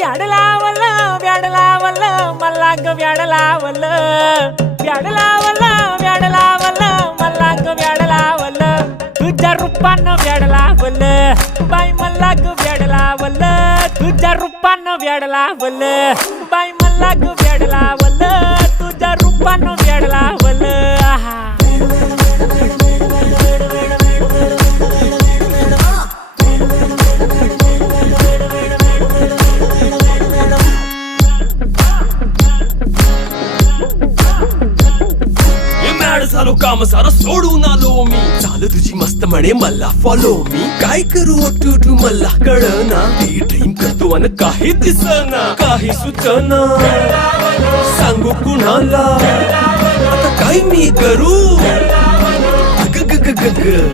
व्याड लावलं व्याड लावलं मला ग व्याड लावलं व्याड लावलं व्याड लावलं मला ग व्याड लावलं तुझ्या रूपानं व्याड लावलं बाई मला ग व्याड लावलं तुझ्या रूपानं व्याड लावलं बाई मला ग व्याड लावलं तुझ्या रूपानं व्याड लावलं आहा झालो काम सारं सोडून आलो मी चाल तुझी मस्त म्हणे मला फॉलो मी काय करू टू मला कळना ती ड्रीम करतो आणि काही दिसना काही सुचना सांगू कुणाला आता काय मी करू ग ग ग ग